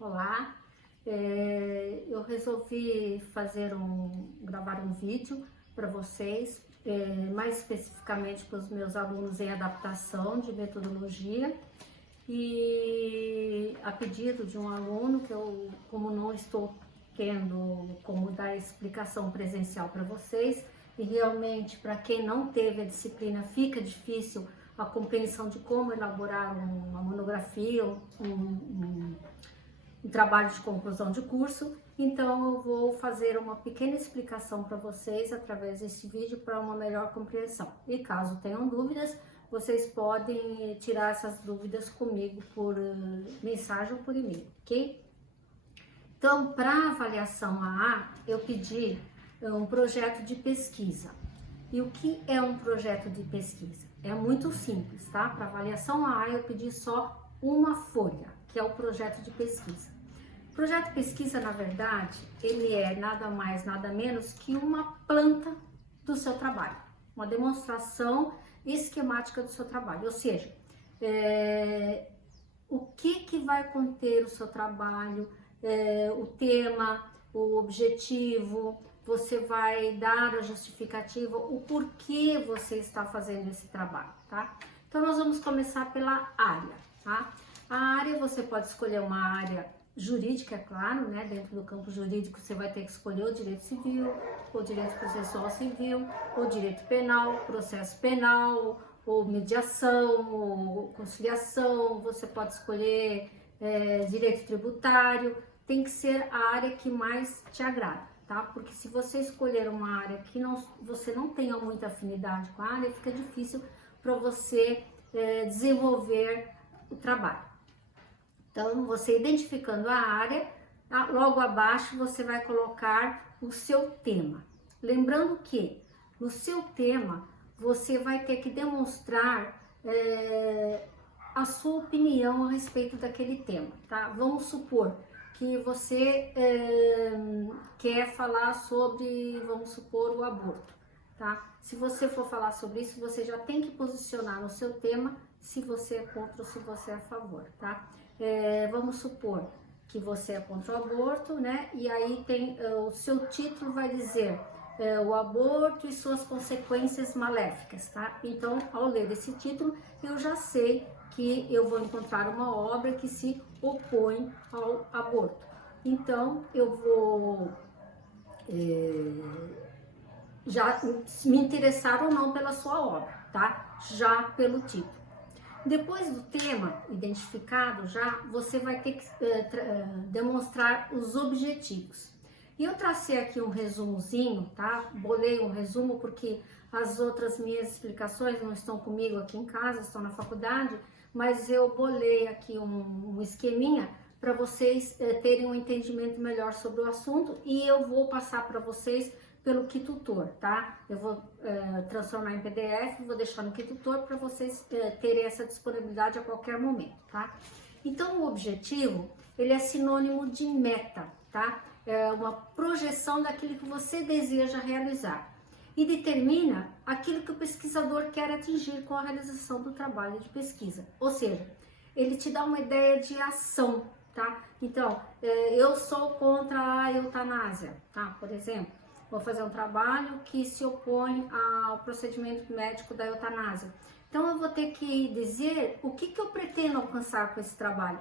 Olá, eu resolvi gravar um vídeo para vocês, mais especificamente para os meus alunos em adaptação de metodologia, e a pedido de um aluno que como não estou tendo como dar explicação presencial para vocês, e realmente para quem não teve a disciplina fica difícil a compreensão de como elaborar uma monografia, um trabalho de conclusão de curso. Então eu vou fazer uma pequena explicação para vocês através desse vídeo para uma melhor compreensão. E caso tenham dúvidas, vocês podem tirar essas dúvidas comigo por mensagem ou por e-mail, ok? Então, para avaliação AA, eu pedi um projeto de pesquisa. E o que é um projeto de pesquisa? É muito simples, tá? Para avaliação AA, eu pedi só uma folha, que é o projeto de pesquisa. O projeto de pesquisa, na verdade, ele é nada mais, nada menos que uma planta do seu trabalho, uma demonstração esquemática do seu trabalho, ou seja, o que vai conter o seu trabalho, o tema, o objetivo, você vai dar a justificativa, o porquê você está fazendo esse trabalho, tá? Então nós vamos começar pela área, tá? A área, você pode escolher uma área jurídica, é claro, né? Dentro do campo jurídico você vai ter que escolher o direito civil, o direito processual civil, o direito penal, processo penal, ou mediação, ou conciliação, você pode escolher direito tributário, tem que ser a área que mais te agrada, tá? Porque se você escolher uma área que você não tenha muita afinidade com a área, fica difícil para você desenvolver o trabalho. Então, você identificando a área, logo abaixo você vai colocar o seu tema. Lembrando que no seu tema você vai ter que demonstrar a sua opinião a respeito daquele tema, tá? Vamos supor que você quer falar sobre, vamos supor, o aborto, tá? Se você for falar sobre isso, você já tem que posicionar no seu tema se você é contra ou se você é a favor, tá? Vamos supor que você é contra o aborto, né? E aí tem o seu título vai dizer o aborto e suas consequências maléficas, tá? Então, ao ler esse título, eu já sei que eu vou encontrar uma obra que se opõe ao aborto. Então, eu vou já me interessar ou não pela sua obra, tá? Já pelo título. Depois do tema identificado, você vai ter que demonstrar os objetivos. E eu tracei aqui um resumozinho, tá? Bolei um resumo porque as outras minhas explicações não estão comigo aqui em casa, estão na faculdade, mas eu bolei aqui um esqueminha para vocês terem um entendimento melhor sobre o assunto, e eu vou passar para vocês pelo Kitutor, tá? Eu vou transformar em PDF, vou deixar no Kitutor para vocês terem essa disponibilidade a qualquer momento, tá? Então, o objetivo, ele é sinônimo de meta, tá? É uma projeção daquilo que você deseja realizar e determina aquilo que o pesquisador quer atingir com a realização do trabalho de pesquisa. Ou seja, ele te dá uma ideia de ação, tá? Então, eu sou contra a eutanásia, tá? Por exemplo, vou fazer um trabalho que se opõe ao procedimento médico da eutanásia. Então, eu vou ter que dizer o que eu pretendo alcançar com esse trabalho.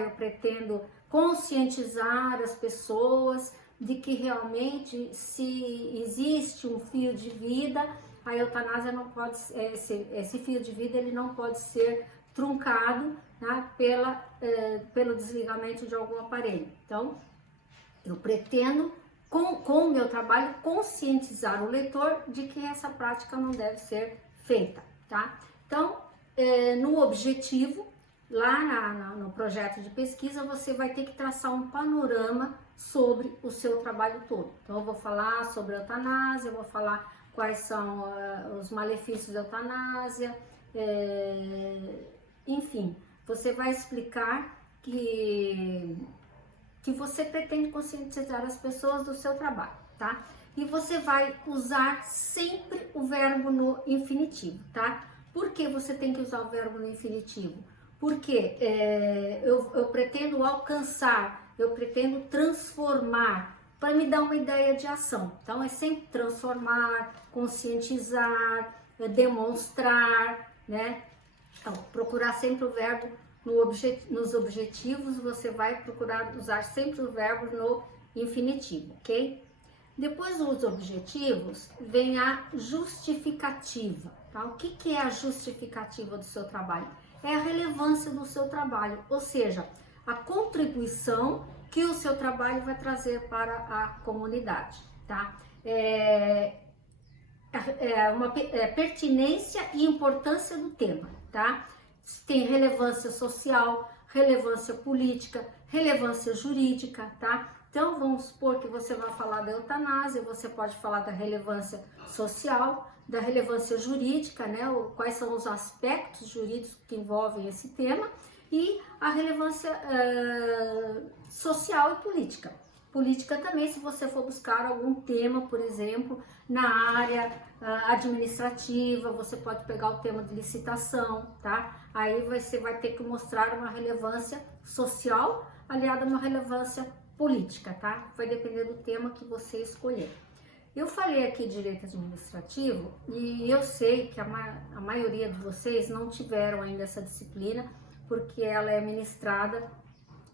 Eu pretendo conscientizar as pessoas de que realmente, se existe um fio de vida, a eutanásia não pode ser, esse fio de vida ele não pode ser truncado, né, pelo desligamento de algum aparelho. Então, eu pretendo, com o meu trabalho, conscientizar o leitor de que essa prática não deve ser feita, tá? Então, no objetivo, lá no projeto de pesquisa, você vai ter que traçar um panorama sobre o seu trabalho todo. Então, eu vou falar sobre a eutanásia, eu vou falar quais são os malefícios da eutanásia, enfim, você vai explicar que você pretende conscientizar as pessoas do seu trabalho, tá? E você vai usar sempre o verbo no infinitivo, tá? Por que você tem que usar o verbo no infinitivo? Porque eu pretendo alcançar, eu pretendo transformar, para me dar uma ideia de ação. Então, é sempre transformar, conscientizar, demonstrar, né? Então, procurar sempre o verbo nos objetivos, você vai procurar usar sempre o verbo no infinitivo, ok? Depois dos objetivos, vem a justificativa, tá? O que é a justificativa do seu trabalho? É a relevância do seu trabalho, ou seja, a contribuição que o seu trabalho vai trazer para a comunidade, tá? Pertinência e importância do tema, tá? Tem relevância social, relevância política, relevância jurídica, tá? Então, vamos supor que você vai falar da eutanásia, você pode falar da relevância social, da relevância jurídica, né? Quais são os aspectos jurídicos que envolvem esse tema, e a relevância social e política. Política também, se você for buscar algum tema, por exemplo, na área administrativa, você pode pegar o tema de licitação, tá? Aí você vai ter que mostrar uma relevância social aliada a uma relevância política, tá? Vai depender do tema que você escolher. Eu falei aqui direito administrativo e eu sei que a maioria de vocês não tiveram ainda essa disciplina, porque ela é ministrada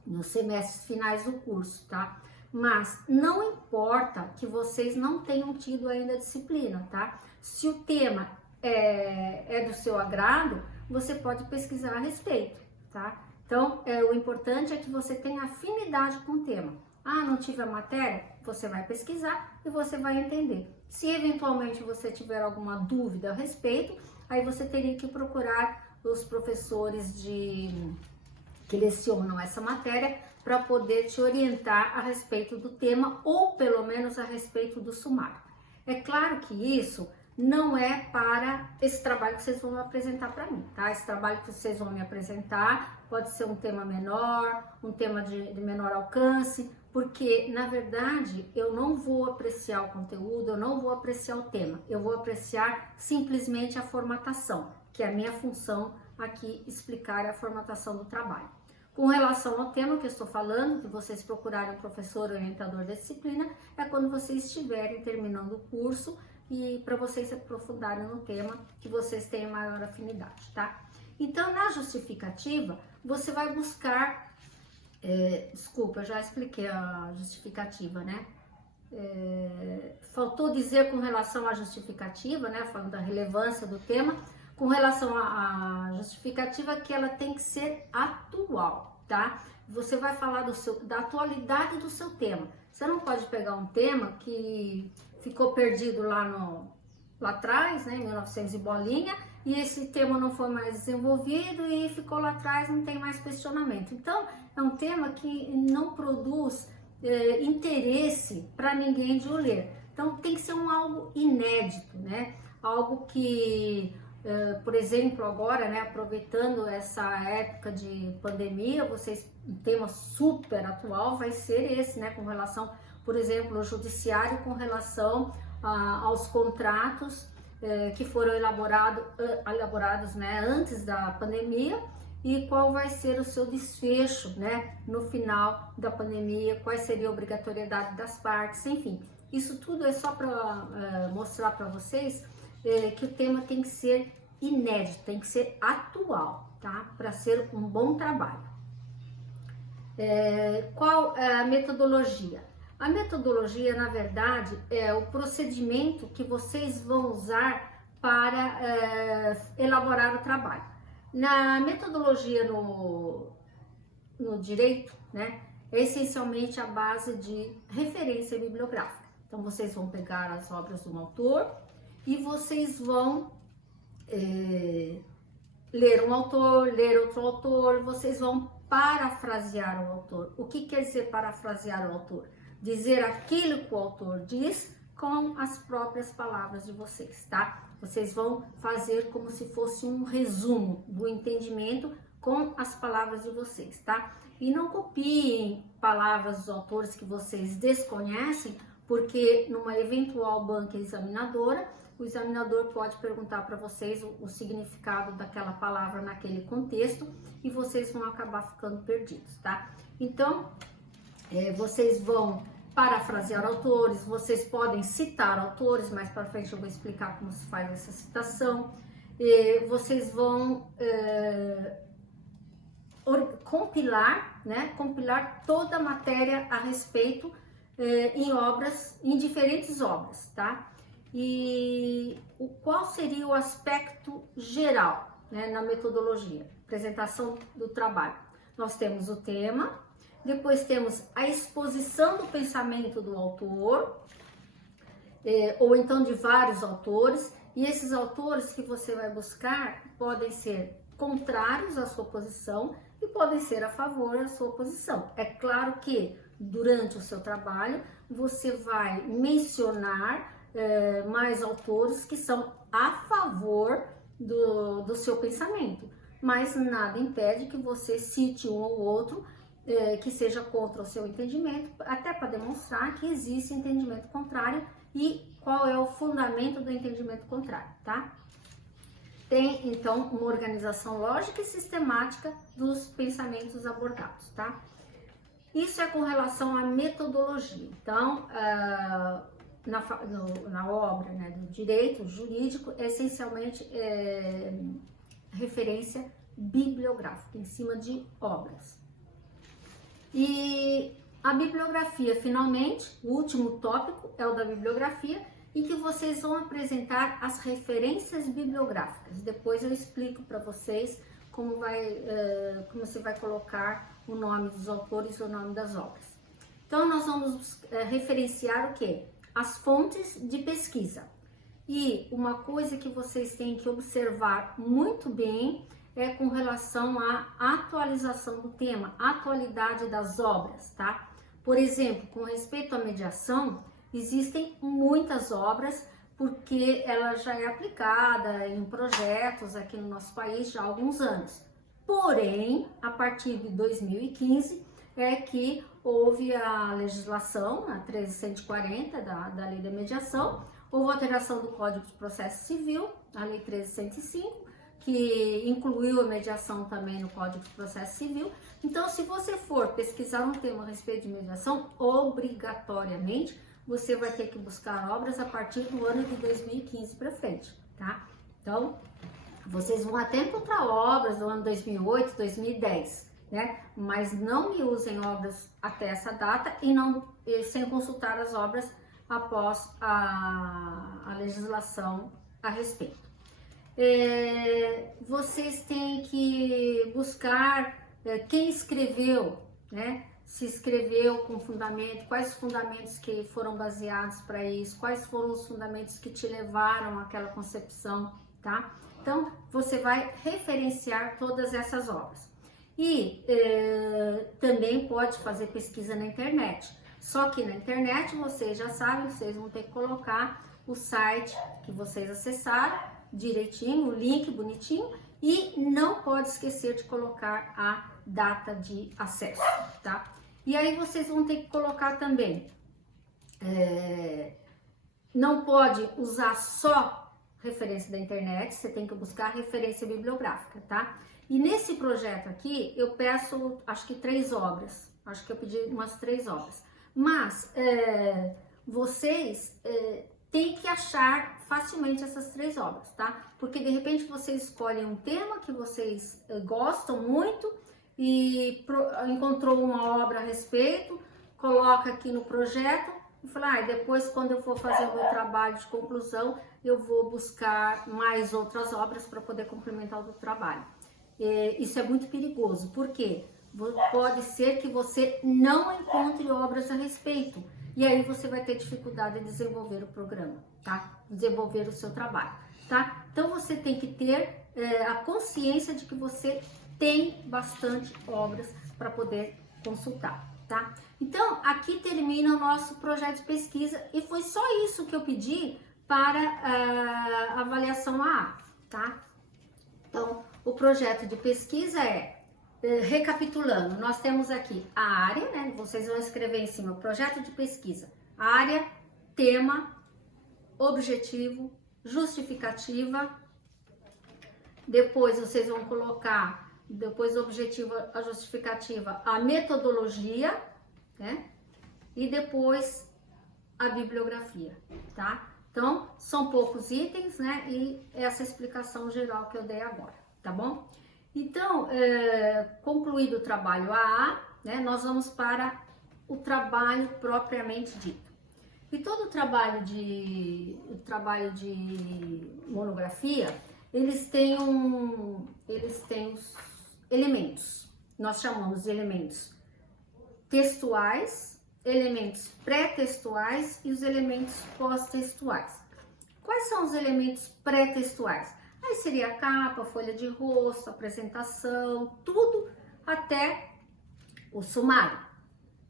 nos semestres finais do curso, tá? Mas não importa que vocês não tenham tido ainda a disciplina, tá? Se o tema é do seu agrado, você pode pesquisar a respeito, tá? Então, o importante é que você tenha afinidade com o tema. Ah, não tive a matéria? Você vai pesquisar e você vai entender. Se eventualmente você tiver alguma dúvida a respeito, aí você teria que procurar os professores que lecionam essa matéria para poder te orientar a respeito do tema ou pelo menos a respeito do sumário. É claro que isso não é para esse trabalho que vocês vão apresentar para mim, tá? Esse trabalho que vocês vão me apresentar pode ser um tema menor, um tema de menor alcance, porque na verdade eu não vou apreciar o conteúdo, eu não vou apreciar o tema, eu vou apreciar simplesmente a formatação, que é a minha função aqui, explicar a formatação do trabalho. Com relação ao tema que eu estou falando, que vocês procurarem um professor orientador da disciplina, é quando vocês estiverem terminando o curso e para vocês se aprofundarem no tema que vocês tenham maior afinidade, tá? Então, na justificativa, você vai buscar... desculpa, eu já expliquei a justificativa, né? Faltou dizer com relação à justificativa, né? Falando da relevância do tema, com relação à justificativa, que ela tem que ser atual, tá? Você vai falar da atualidade do seu tema. Você não pode pegar um tema que ficou perdido lá atrás, né, em 1900 e bolinha, e esse tema não foi mais desenvolvido e ficou lá atrás, não tem mais questionamento. Então, é um tema que não produz interesse para ninguém de o ler. Então, tem que ser algo inédito, né? Algo que... por exemplo, agora, né, aproveitando essa época de pandemia, um tema super atual vai ser esse, né, com relação, por exemplo, ao judiciário, com relação aos contratos que foram elaborados, né, antes da pandemia, e qual vai ser o seu desfecho, né, no final da pandemia, qual seria a obrigatoriedade das partes, enfim. Isso tudo é só para mostrar para vocês que o tema tem que ser inédito, tem que ser atual, tá? Para ser um bom trabalho. Qual é a metodologia? A metodologia, na verdade, é o procedimento que vocês vão usar para elaborar o trabalho. Na metodologia no direito, né, é essencialmente a base de referência bibliográfica. Então, vocês vão pegar as obras de um autor e vocês vão ler um autor, ler outro autor, vocês vão parafrasear o autor. O que quer dizer parafrasear o autor? Dizer aquilo que o autor diz com as próprias palavras de vocês, tá? Vocês vão fazer como se fosse um resumo do entendimento com as palavras de vocês, tá? E não copiem palavras dos autores que vocês desconhecem, porque numa eventual banca examinadora, o examinador pode perguntar para vocês o significado daquela palavra naquele contexto e vocês vão acabar ficando perdidos, tá? Então, vocês vão parafrasear autores, vocês podem citar autores, mais para frente eu vou explicar como se faz essa citação. Vocês vão compilar, né? Compilar toda a matéria a respeito em diferentes obras, tá? E qual seria o aspecto geral, né, na metodologia? Apresentação do trabalho. Nós temos o tema, depois temos a exposição do pensamento do autor, ou então de vários autores, e esses autores que você vai buscar podem ser contrários à sua posição e podem ser a favor da sua posição. É claro que durante o seu trabalho você vai mencionar mais autores que são a favor do seu pensamento, mas nada impede que você cite um ou outro que seja contra o seu entendimento, até para demonstrar que existe entendimento contrário e qual é o fundamento do entendimento contrário, tá? Tem, então, uma organização lógica e sistemática dos pensamentos abordados, tá? Isso é com relação à metodologia. Então, na obra, né, do direito jurídico, essencialmente referência bibliográfica, em cima de obras. E a bibliografia, finalmente, o último tópico é o da bibliografia, em que vocês vão apresentar as referências bibliográficas. Depois eu explico para vocês como você vai colocar o nome dos autores e o nome das obras. Então, nós vamos referenciar o quê? As fontes de pesquisa. E uma coisa que vocês têm que observar muito bem é com relação à atualização do tema, atualidade das obras, tá? Por exemplo, com respeito à mediação, existem muitas obras porque ela já é aplicada em projetos aqui no nosso país já há alguns anos. Porém, a partir de 2015 é que houve a legislação, a 13140 da Lei da Mediação, houve a alteração do Código de Processo Civil, a Lei 13105, que incluiu a mediação também no Código de Processo Civil. Então, se você for pesquisar um tema a respeito de mediação, obrigatoriamente você vai ter que buscar obras a partir do ano de 2015 para frente, tá? Então, vocês vão até encontrar obras do ano 2008, 2010, né? Mas não me usem obras até essa data e sem consultar as obras após a legislação a respeito. Vocês têm que buscar quem escreveu, né? Se escreveu com fundamento, quais os fundamentos que foram baseados para isso, quais foram os fundamentos que te levaram àquela concepção, tá? Então, você vai referenciar todas essas obras. E também pode fazer pesquisa na internet. Só que na internet, vocês já sabem, vocês vão ter que colocar o site que vocês acessaram direitinho, o link bonitinho, e não pode esquecer de colocar a data de acesso, tá? E aí vocês vão ter que colocar também, não pode usar só referência da internet, você tem que buscar referência bibliográfica, tá? E nesse projeto aqui, eu peço, acho que 3 obras, acho que eu pedi umas 3 obras, mas vocês têm que achar facilmente essas 3 obras, tá? Porque de repente vocês escolhem um tema que vocês gostam muito e encontrou uma obra a respeito, coloca aqui no projeto e fala, depois quando eu for fazer o meu trabalho de conclusão, eu vou buscar mais outras obras para poder complementar o trabalho. Isso é muito perigoso, porque pode ser que você não encontre obras a respeito, e aí você vai ter dificuldade em desenvolver o programa, tá? Desenvolver o seu trabalho, tá? Então você tem que ter a consciência de que você tem bastante obras para poder consultar, tá? Então, aqui termina o nosso projeto de pesquisa e foi só isso que eu pedi para a avaliação AA, tá? Então, o projeto de pesquisa recapitulando, nós temos aqui a área, né? Vocês vão escrever em cima, projeto de pesquisa, área, tema, objetivo justificativa, depois vocês vão colocar, depois do objetivo, a justificativa, a metodologia, né? E depois a bibliografia, tá? Então, são poucos itens, né? E essa explicação geral que eu dei agora, tá bom? Então, concluído o trabalho AA, né? Nós vamos para o trabalho propriamente dito. E todo o trabalho de monografia, eles têm os elementos. Nós chamamos de elementos textuais, elementos pré-textuais e os elementos pós-textuais. Quais são os elementos pré-textuais? Aí seria a capa, folha de rosto, apresentação, tudo até o sumário.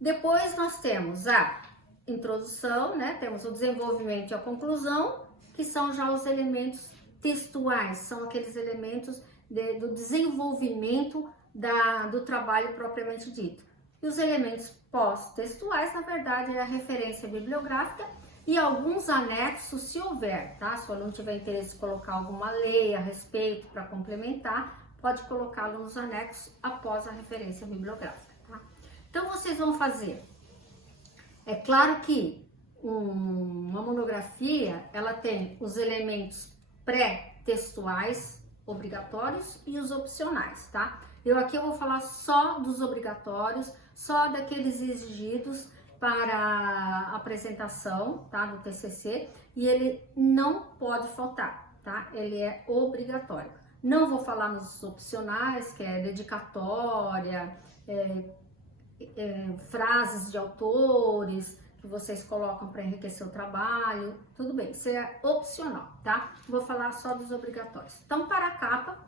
Depois nós temos a introdução, né? Temos o desenvolvimento e a conclusão, que são já os elementos textuais, são aqueles elementos do desenvolvimento do trabalho propriamente dito. E os elementos pós-textuais, na verdade, é a referência bibliográfica e alguns anexos, se houver, tá? Se o aluno tiver interesse em colocar alguma lei a respeito para complementar, pode colocá-lo nos anexos após a referência bibliográfica, tá? Então, vocês vão fazer. É claro que uma monografia, ela tem os elementos pré-textuais obrigatórios e os opcionais, tá? Aqui eu vou falar só dos obrigatórios, só daqueles exigidos para a apresentação, tá, do TCC, e ele não pode faltar, tá? Ele é obrigatório. Não vou falar nos opcionais, que é dedicatória, frases de autores que vocês colocam para enriquecer o trabalho, tudo bem, isso é opcional, tá? Vou falar só dos obrigatórios. Então, para a capa,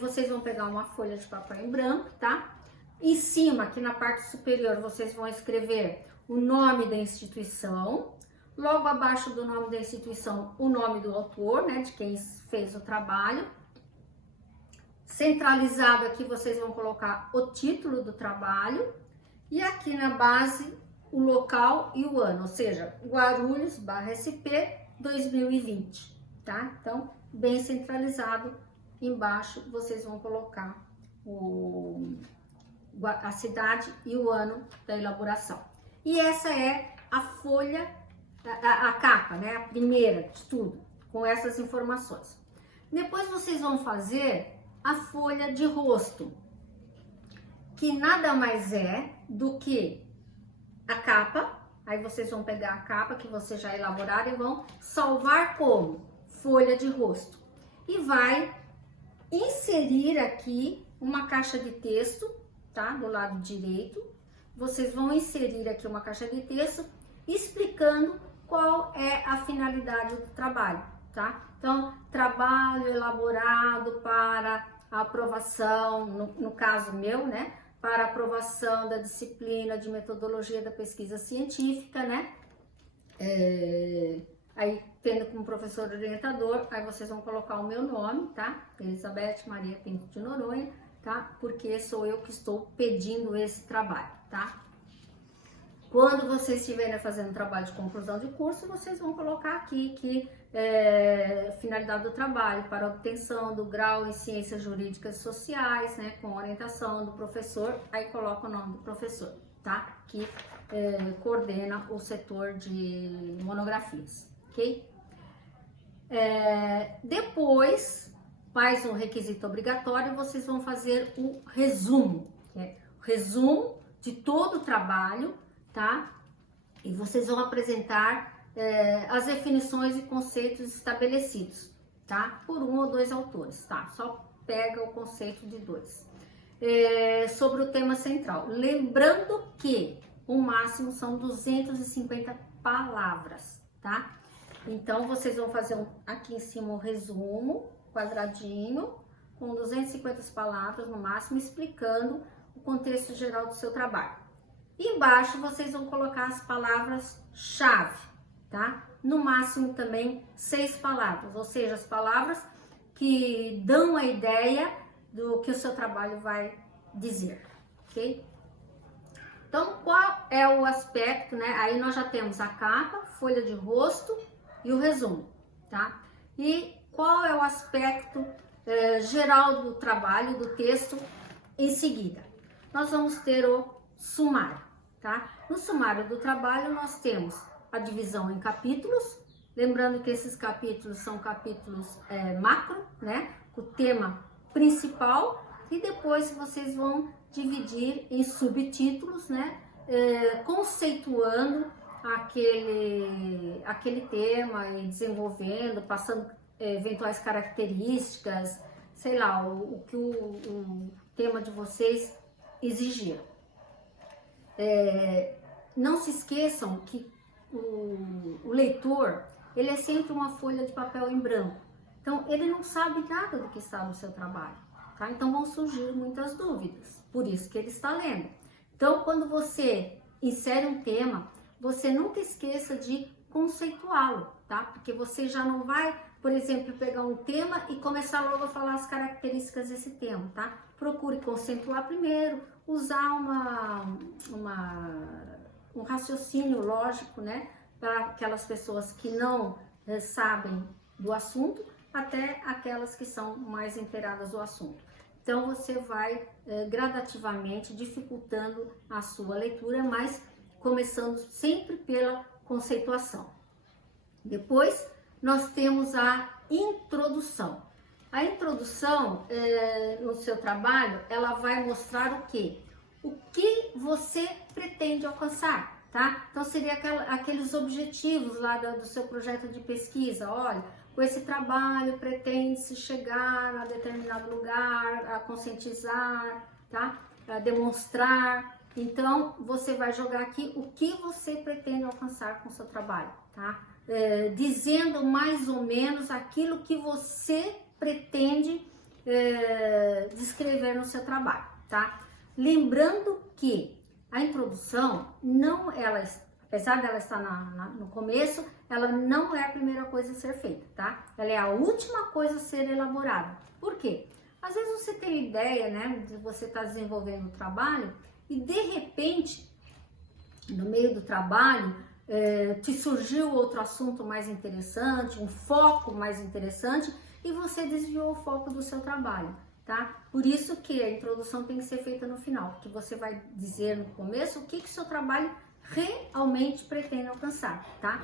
vocês vão pegar uma folha de papel em branco, tá? Em cima, aqui na parte superior, vocês vão escrever o nome da instituição, logo abaixo do nome da instituição, o nome do autor, né, de quem fez o trabalho. Centralizado aqui, vocês vão colocar o título do trabalho e aqui na base, o local e o ano, ou seja, Guarulhos/SP 2020, tá? Então, bem centralizado, embaixo vocês vão colocar a cidade e o ano da elaboração. E essa é a folha, a capa, né? A primeira de tudo, com essas informações. Depois vocês vão fazer a folha de rosto, que nada mais é do que a capa. Aí vocês vão pegar a capa que vocês já elaboraram e vão salvar como folha de rosto. E vai inserir aqui uma caixa de texto, tá? Do lado direito. Vocês vão inserir aqui uma caixa de texto explicando qual é a finalidade do trabalho, tá? Então, trabalho elaborado para a aprovação, no caso meu, né? Para aprovação da disciplina de metodologia da pesquisa científica, né? Aí, tendo como professor orientador, aí vocês vão colocar o meu nome, tá? Elizabeth Maria Pinto de Noronha, tá? Porque sou eu que estou pedindo esse trabalho, tá? Quando vocês estiverem fazendo trabalho de conclusão de curso, vocês vão colocar aqui que finalidade do trabalho para obtenção do grau em ciências jurídicas e sociais, né, com orientação do professor, aí coloca o nome do professor, tá? Que coordena o setor de monografias, ok? Depois, mais um requisito obrigatório, vocês vão fazer o resumo, o resumo de todo o trabalho, tá? E vocês vão apresentar as definições e conceitos estabelecidos, tá? Por um ou dois autores, tá? Só pega o conceito de dois. Sobre o tema central. Lembrando que o máximo são 250 palavras, tá? Então, vocês vão fazer aqui em cima um resumo, quadradinho, com 250 palavras no máximo, explicando o contexto geral do seu trabalho. E embaixo vocês vão colocar as palavras-chave, tá? No máximo também 6 palavras, ou seja, as palavras que dão a ideia do que o seu trabalho vai dizer, ok? Então, qual é o aspecto, né? Aí nós já temos a capa, folha de rosto e o resumo, tá? e qual é o aspecto geral do trabalho, do texto em seguida. Nós vamos ter o sumário, tá? No sumário do trabalho nós temos a divisão em capítulos, lembrando que esses capítulos são capítulos macro, né? O tema principal, e depois vocês vão dividir em subtítulos, né? Conceituando aquele tema e desenvolvendo, passando eventuais características, sei lá, o que o tema de vocês exigir. Não se esqueçam que o leitor, ele é sempre uma folha de papel em branco, então ele não sabe nada do que está no seu trabalho, tá? Então vão surgir muitas dúvidas, por isso que ele está lendo. Então quando você insere um tema, você nunca esqueça de conceituá-lo, tá? Porque você já não vai, por exemplo, pegar um tema e começar logo a falar as características desse tema, tá? Procure conceituar primeiro, usar um raciocínio lógico, né? Para aquelas pessoas que não sabem do assunto, até aquelas que são mais inteiradas do assunto. Então você vai gradativamente dificultando a sua leitura, mas começando sempre pela conceituação. Depois nós temos a introdução. A introdução no seu trabalho, ela vai mostrar o quê? O que você pretende alcançar, tá? Então seria aqueles objetivos lá do seu projeto de pesquisa. Olha, com esse trabalho pretende-se chegar a determinado lugar, a conscientizar, tá? A demonstrar. Então você vai jogar aqui o que você pretende alcançar com o seu trabalho, tá? Dizendo mais ou menos aquilo que você pretende descrever no seu trabalho, tá? Lembrando que a introdução, apesar dela estar no começo, ela não é a primeira coisa a ser feita, tá? Ela é a última coisa a ser elaborada. Por quê? Às vezes você tem ideia, né, de você estar desenvolvendo o trabalho e de repente, no meio do trabalho, te surgiu outro assunto mais interessante, um foco mais interessante, e você desviou o foco do seu trabalho, tá? Por isso que a introdução tem que ser feita no final, porque você vai dizer no começo o que o seu trabalho realmente pretende alcançar, tá?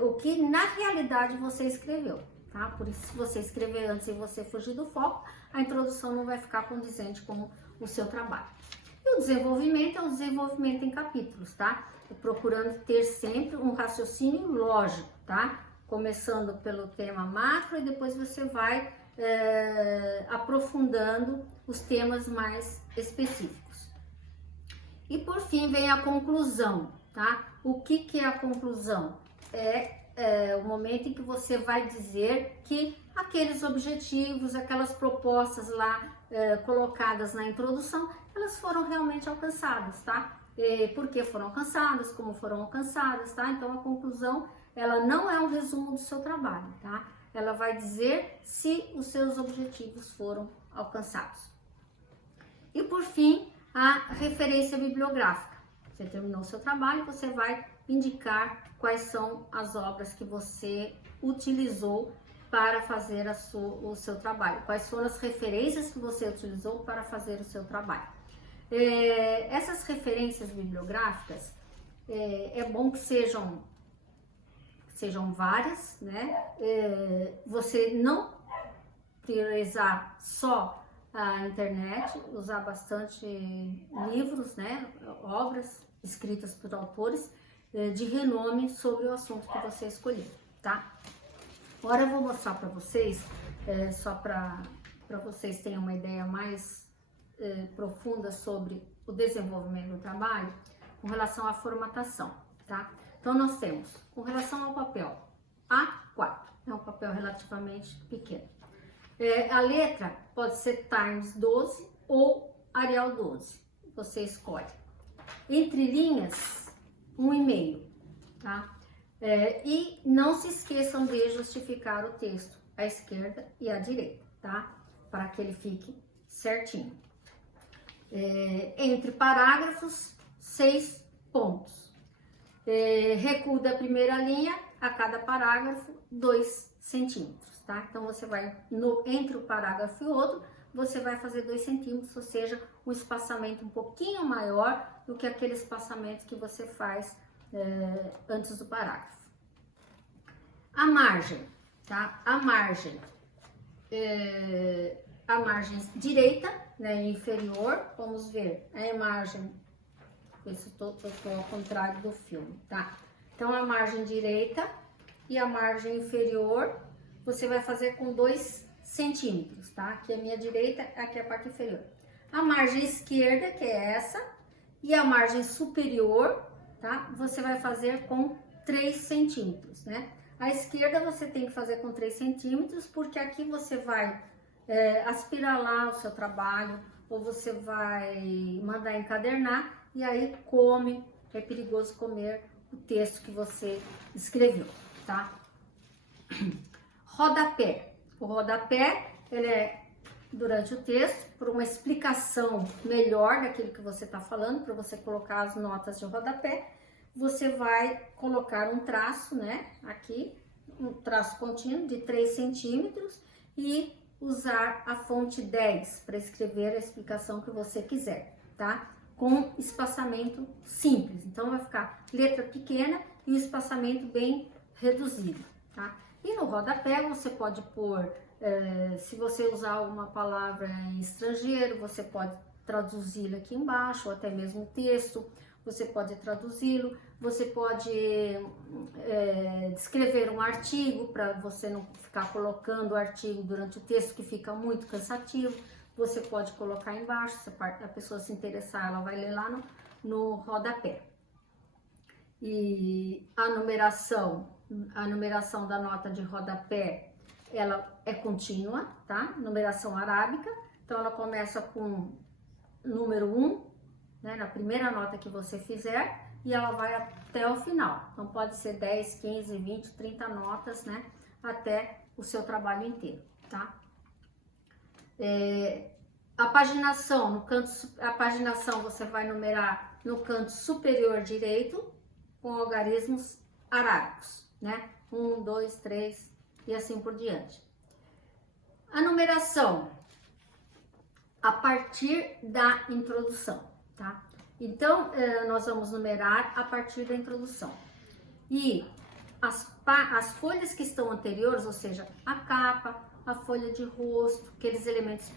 O que na realidade você escreveu, tá? Por isso, se você escrever antes e você fugir do foco, a introdução não vai ficar condizente com o seu trabalho. E o desenvolvimento é o desenvolvimento em capítulos, tá? Procurando ter sempre um raciocínio lógico, tá? Começando pelo tema macro e depois você vai aprofundando os temas mais específicos. E por fim vem a conclusão, tá? O que é a conclusão? É o momento em que você vai dizer que aqueles objetivos, aquelas propostas lá colocadas na introdução, elas foram realmente alcançadas, tá? Por que foram alcançadas, como foram alcançadas, tá? Então a conclusão, ela não é um resumo do seu trabalho, tá? Ela vai dizer se os seus objetivos foram alcançados. E por fim, a referência bibliográfica. Você terminou o seu trabalho, você vai indicar quais são as obras que você utilizou para fazer o seu trabalho, quais foram as referências que você utilizou para fazer o seu trabalho. Essas referências bibliográficas, é bom que sejam várias, né? Você não priorizar só a internet, usar bastante livros, né? Obras escritas por autores de renome sobre o assunto que você escolheu, tá? Agora eu vou mostrar para vocês, só para vocês terem uma ideia mais profunda sobre o desenvolvimento do trabalho, com relação à formatação, tá? Então nós temos, com relação ao papel, A4, é um papel relativamente pequeno. A letra pode ser Times 12 ou Arial 12, você escolhe. Entre linhas, 1,5, tá? E não se esqueçam de justificar o texto à esquerda e à direita, tá? Para que ele fique certinho. Entre parágrafos, 6 pontos. Recuo da primeira linha a cada parágrafo, 2 centímetros. tá? Então, você vai, entre o parágrafo e o outro, você vai fazer 2 centímetros, ou seja, um espaçamento um pouquinho maior do que aquele espaçamento que você faz antes do parágrafo. A margem, tá? A margem direita, né, inferior, vamos ver, a margem, isso eu tô ao contrário do filme, tá? Então, a margem direita e a margem inferior, você vai fazer com 2 centímetros, tá? Aqui é a minha direita, aqui é a parte inferior. A margem esquerda, que é essa, e a margem superior, tá? Você vai fazer com 3 centímetros, né? A esquerda você tem que fazer com 3 centímetros, porque aqui você vai aspiralar o seu trabalho, ou você vai mandar encadernar, e aí é perigoso comer o texto que você escreveu, tá? Rodapé. O rodapé, ele é durante o texto, por uma explicação melhor daquilo que você está falando, para você colocar as notas de rodapé, você vai colocar um traço, né, aqui, um traço contínuo de 3 centímetros e usar a fonte 10 para escrever a explicação que você quiser, tá? Com espaçamento simples, então vai ficar letra pequena e o espaçamento bem reduzido, tá? E no rodapé você pode pôr, se você usar uma palavra em estrangeiro, você pode traduzi-la aqui embaixo, ou até mesmo o texto, você pode traduzi-lo, você pode descrever um artigo, para você não ficar colocando o artigo durante o texto, que fica muito cansativo, você pode colocar embaixo, se a pessoa se interessar, ela vai ler lá no rodapé. E a numeração da nota de rodapé, ela é contínua, tá? Numeração arábica, então ela começa com número 1, né, na primeira nota que você fizer, e ela vai até o final. Então pode ser 10, 15, 20, 30 notas, né, até o seu trabalho inteiro, tá? A paginação, a paginação você vai numerar no canto superior direito, com algarismos arábicos, né? 1, 2, 3 e assim por diante. A numeração a partir da introdução, tá? Então, nós vamos numerar a partir da introdução. E as folhas que estão anteriores, ou seja, a capa, a folha de rosto, aqueles elementos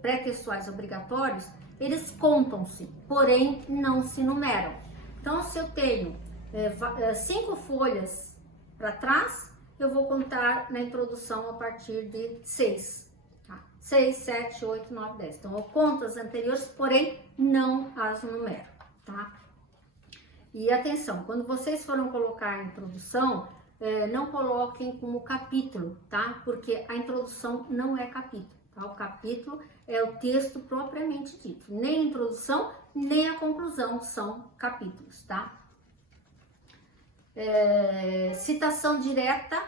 pré-textuais obrigatórios, eles contam-se, porém não se numeram. Então, se eu tenho 5 folhas para trás, eu vou contar na introdução a partir de 6. Tá? 6, 7, 8, 9, 10. Então, eu conto as anteriores, porém não as numero. Tá? E atenção, quando vocês forem colocar a introdução, não coloquem como capítulo, tá? Porque a introdução não é capítulo. Tá? O capítulo é o texto propriamente dito. Nem a introdução, nem a conclusão são capítulos, tá? Citação direta,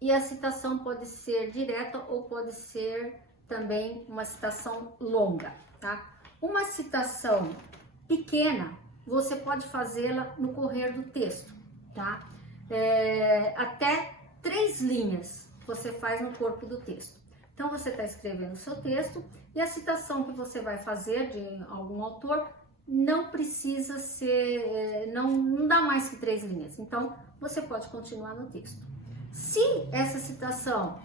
e a citação pode ser direta ou pode ser também uma citação longa, tá? Uma citação pequena, você pode fazê-la no correr do texto, tá? Até 3 linhas você faz no corpo do texto. Então, você está escrevendo o seu texto e a citação que você vai fazer de algum autor não precisa ser, não dá mais que 3 linhas. Então, você pode continuar no texto. Se essa citação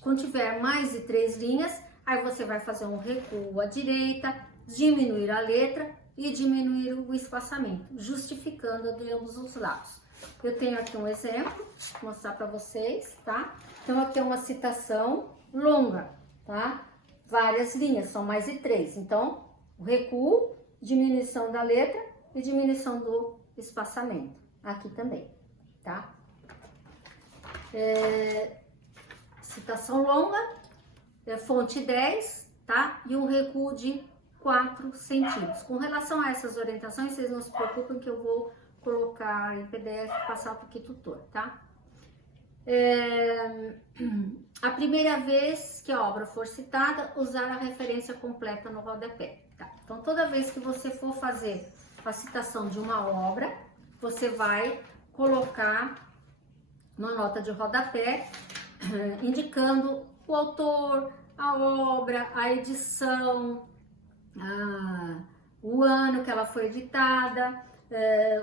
contiver mais de 3 linhas, aí você vai fazer um recuo à direita, diminuir a letra e diminuir o espaçamento, justificando de ambos os lados. Eu tenho aqui um exemplo, vou mostrar para vocês, tá? Então, aqui é uma citação longa, tá? Várias linhas, são mais de 3. Então, o recuo, diminuição da letra e diminuição do espaçamento. Aqui também, tá? Citação longa, fonte 10, tá? E um recuo de 4 centímetros. Com relação a essas orientações, vocês não se preocupem que eu vou colocar em PDF e passar para o tutor, tá? A primeira vez que a obra for citada, usar a referência completa no rodapé, tá? Então, toda vez que você for fazer a citação de uma obra, você vai colocar uma nota de rodapé, indicando o autor, a obra, a edição, o ano que ela foi editada,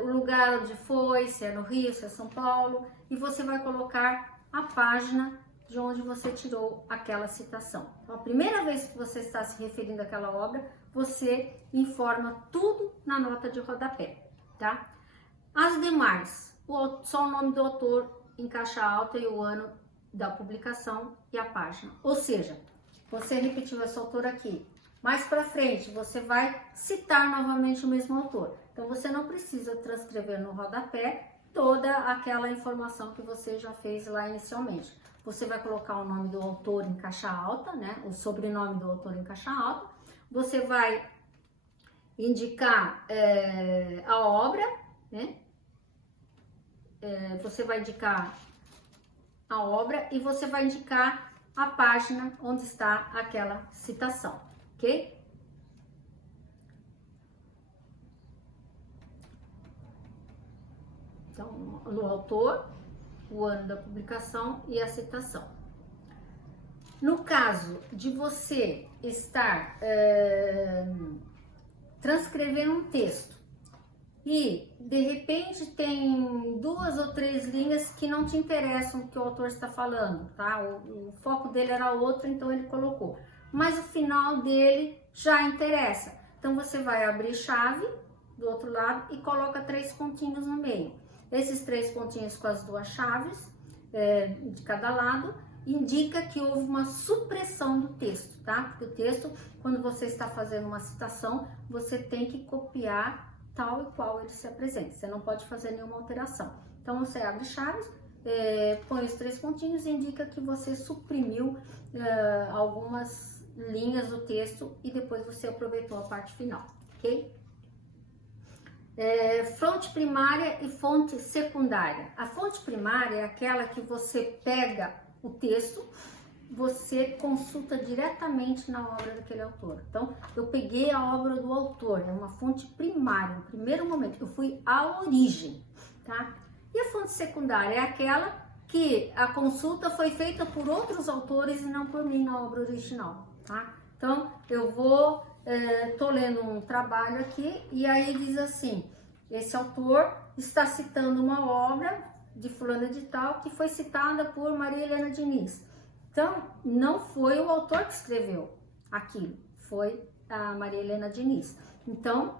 o lugar onde foi, se é no Rio, se é São Paulo, e você vai colocar a página de onde você tirou aquela citação. Então, a primeira vez que você está se referindo àquela obra, você informa tudo na nota de rodapé, tá? As demais, só o nome do autor em caixa alta e o ano da publicação e a página. Ou seja, você repetiu esse autor aqui. Mais para frente, você vai citar novamente o mesmo autor. Então, você não precisa transcrever no rodapé toda aquela informação que você já fez lá inicialmente. Você vai colocar o nome do autor em caixa alta, né? O sobrenome do autor em caixa alta. Você vai indicar a obra, né? Você vai indicar a obra e você vai indicar a página onde está aquela citação, ok? Então, no autor, o ano da publicação e a citação. No caso de você estar transcrevendo um texto e de repente tem 2 ou 3 linhas que não te interessam o que o autor está falando, tá? O foco dele era outro, então ele colocou. Mas o final dele já interessa. Então você vai abrir chave do outro lado e coloca 3 pontinhos no meio. Esses 3 pontinhos com as 2 chaves de cada lado indica que houve uma supressão do texto, tá? Porque o texto, quando você está fazendo uma citação, você tem que copiar tal e qual ele se apresenta. Você não pode fazer nenhuma alteração. Então você abre chaves, põe os 3 pontinhos e indica que você suprimiu algumas linhas do texto e depois você aproveitou a parte final, ok? Fonte primária e fonte secundária. A fonte primária é aquela que você pega o texto, você consulta diretamente na obra daquele autor. Então, eu peguei a obra do autor, é uma fonte primária, no primeiro momento, eu fui à origem, tá? E a fonte secundária é aquela que a consulta foi feita por outros autores e não por mim na obra original, tá? Então, eu tô lendo um trabalho aqui e aí diz assim, esse autor está citando uma obra de fulana de tal que foi citada por Maria Helena Diniz. Então, não foi o autor que escreveu aquilo, foi a Maria Helena Diniz. Então,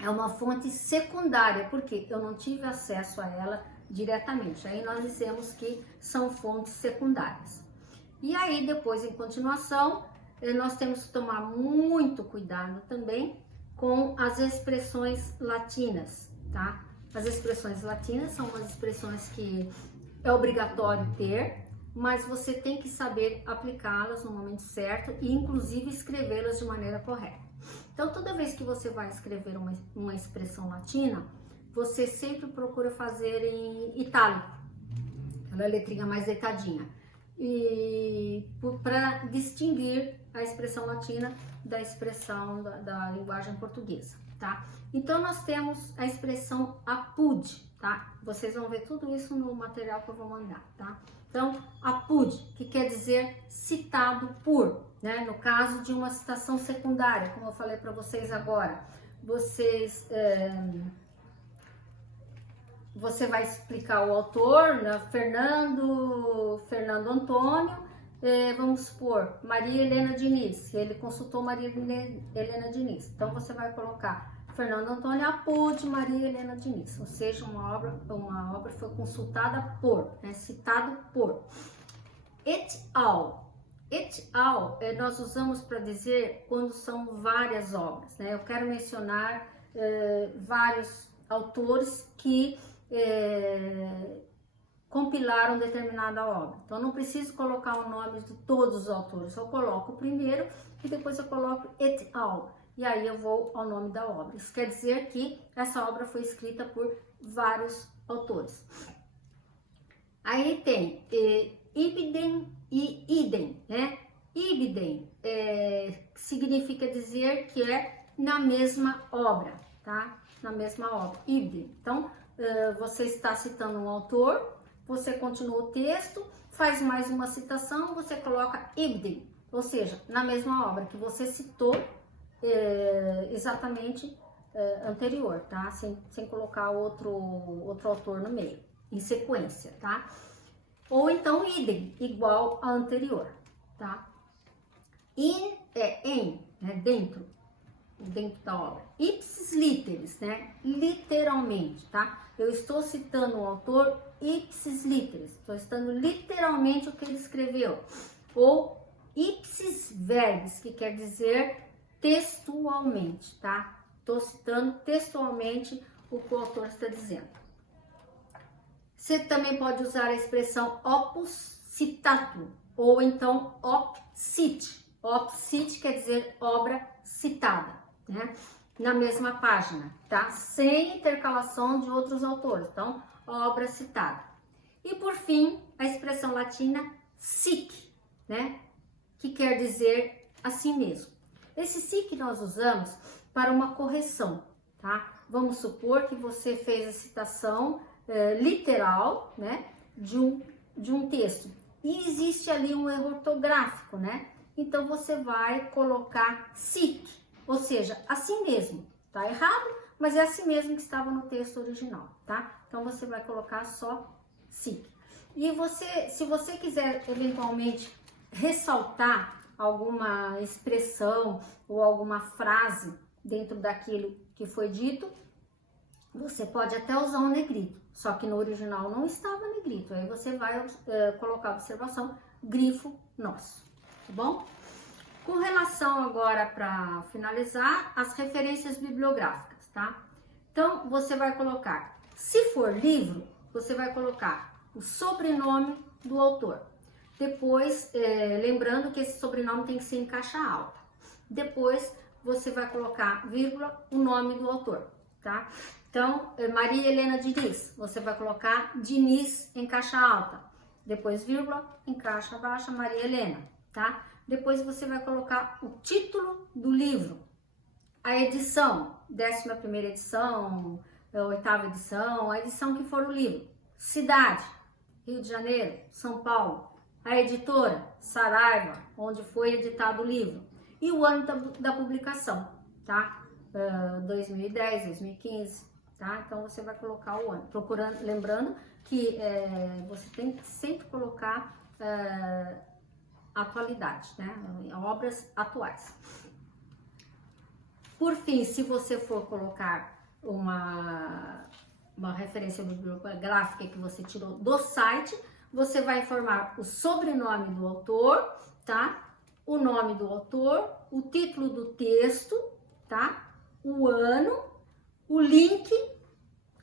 é uma fonte secundária, porque eu não tive acesso a ela diretamente. Aí nós dizemos que são fontes secundárias. E aí, depois, em continuação, nós temos que tomar muito cuidado também com as expressões latinas, tá? As expressões latinas são umas expressões que é obrigatório ter, mas você tem que saber aplicá-las no momento certo e inclusive escrevê-las de maneira correta. Então, toda vez que você vai escrever uma expressão latina, você sempre procura fazer em itálico, aquela letrinha mais deitadinha, e para distinguir a expressão latina da expressão da linguagem portuguesa, tá? Então, nós temos a expressão apud, tá? Vocês vão ver tudo isso no material que eu vou mandar, tá? Então, apud, que quer dizer citado por, né? No caso de uma citação secundária, como eu falei para vocês agora, você vai explicar o autor, né? Fernando Antônio, vamos supor, Maria Helena Diniz, ele consultou Maria Helena Diniz. Então, você vai colocar Fernando Antônio apud Maria Helena Diniz, ou seja, uma obra foi consultada por, né? Citado por. Et al. Et al. Nós usamos para dizer quando são várias obras, né? Eu quero mencionar vários autores que compilaram determinada obra. Então, não preciso colocar o nome de todos os autores, eu coloco o primeiro e depois eu coloco et al. E aí eu vou ao nome da obra. Isso quer dizer que essa obra foi escrita por vários autores. Aí tem ibidem e idem, né? Ibidem significa dizer que é na mesma obra, tá? Na mesma obra, ibidem. Então, você está citando um autor, você continua o texto, faz mais uma citação, você coloca ibidem, ou seja, na mesma obra que você citou exatamente anterior, tá? Sem colocar outro autor no meio, em sequência, tá? Ou então idem, igual a anterior, tá? In é em, né? Dentro da obra. Ipsis literis, né? Literalmente, tá? Eu estou citando o autor ipsis literis, estou citando literalmente o que ele escreveu. Ou ipsis verbis, que quer dizer textualmente, tá? Estou citando textualmente o que o autor está dizendo. Você também pode usar a expressão opus citatum, ou então op cite. Op cite quer dizer obra citada, né? Na mesma página, tá? Sem intercalação de outros autores. Então, obra citada. E por fim, a expressão latina sic, né? Que quer dizer assim mesmo. Esse sic nós usamos para uma correção, tá? Vamos supor que você fez a citação literal, né? De um texto. E existe ali um erro ortográfico, né? Então, você vai colocar sic, ou seja, assim mesmo. Tá errado, mas é assim mesmo que estava no texto original, tá? Então, você vai colocar só sic. E se você quiser, eventualmente, ressaltar alguma expressão ou alguma frase dentro daquilo que foi dito, você pode até usar um negrito, só que no original não estava negrito. Aí você vai colocar a observação grifo nosso, tá bom? Com relação agora, para finalizar, as referências bibliográficas, tá? Então, você vai colocar, se for livro, você vai colocar o sobrenome do autor. Depois, lembrando que esse sobrenome tem que ser em caixa alta. Depois, você vai colocar, vírgula, o nome do autor, tá? Então, Maria Helena Diniz, você vai colocar Diniz em caixa alta. Depois, vírgula, em caixa baixa, Maria Helena, tá? Depois você vai colocar o título do livro, a edição, 11ª edição, 8ª edição, a edição que for o livro, cidade, Rio de Janeiro, São Paulo, a editora, Saraiva, onde foi editado o livro, e o ano da publicação, tá? 2010, 2015, tá? Então você vai colocar o ano, lembrando que você tem que sempre colocar atualidade, né? Obras atuais. Por fim, se você for colocar uma referência bibliográfica que você tirou do site, você vai informar o sobrenome do autor, tá? O nome do autor, o título do texto, tá? O ano, o link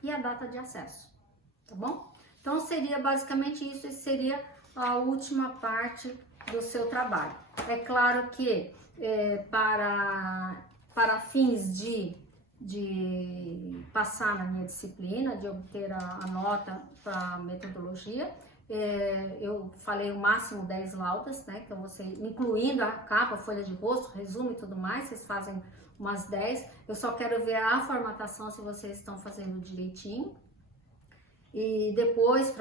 e a data de acesso, tá bom? Então, seria basicamente isso, esse seria a última parte do seu trabalho. É claro que para fins de passar na minha disciplina, de obter a nota para metodologia, eu falei o máximo 10 laudas, né? Então você, incluindo a capa, folha de rosto, resumo e tudo mais, vocês fazem umas 10. Eu só quero ver a formatação se vocês estão fazendo direitinho. E depois,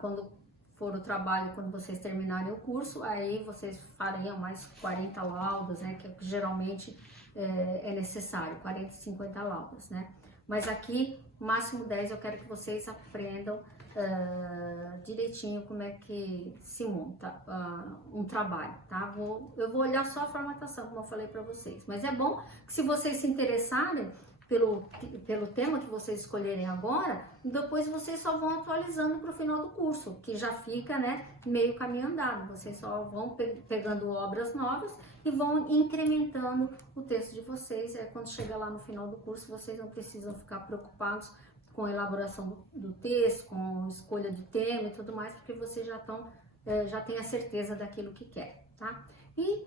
quando for o trabalho, quando vocês terminarem o curso, aí vocês fariam mais 40 laudas, né? Que geralmente é necessário, 40, 50 laudas, né? Mas aqui, máximo 10, eu quero que vocês aprendam direitinho como é que se monta um trabalho, tá? Eu vou olhar só a formatação, como eu falei para vocês. Mas é bom que se vocês se interessarem pelo tema que vocês escolherem agora, depois vocês só vão atualizando para o final do curso, que já fica, né, meio caminho andado. Vocês só vão pegando obras novas e vão incrementando o texto de vocês. Quando chegar lá no final do curso, vocês não precisam ficar preocupados com a elaboração do texto, com escolha de tema e tudo mais, porque vocês já têm a certeza daquilo que quer, tá? E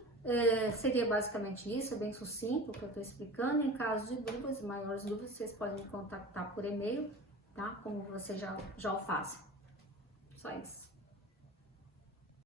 seria basicamente isso, é bem sucinto o que eu estou explicando. Em caso de dúvidas, maiores dúvidas, vocês podem me contactar por e-mail, tá? Como vocês já o fazem. Só isso.